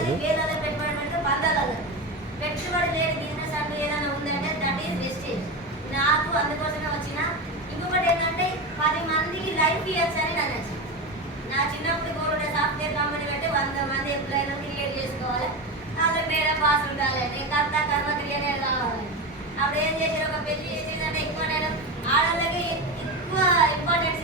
ఉంటుంది. పెట్టుబడి లేని బిజినెస్ అంటూ ఏదైనా ఉందంటే దట్ ఈస్ వెస్టేజ్. నాకు అందుకోసమే వచ్చిన. ఇంకొకటి ఏంటంటే 10 మందికి లైఫ్ ఇయర్స్ అని నాకు నచ్చింది. నా చిన్నప్పుడు గోల్డ్ సాఫ్ట్వేర్ కంపెనీ పెట్టి 100 మంది ఎంప్లాయీలను క్రియేట్ చేసుకోవాలి. అందులో మేడం పాస్ ఉండాలి, కర్త కర్మ క్రియనే కావాలి. అప్పుడు ఏం చేశారు, ఒక పెళ్లి చేసేదంటే ఎక్కువ నేను ఆడవాళ్ళకి ఎక్కువ ఇంపార్టెన్స్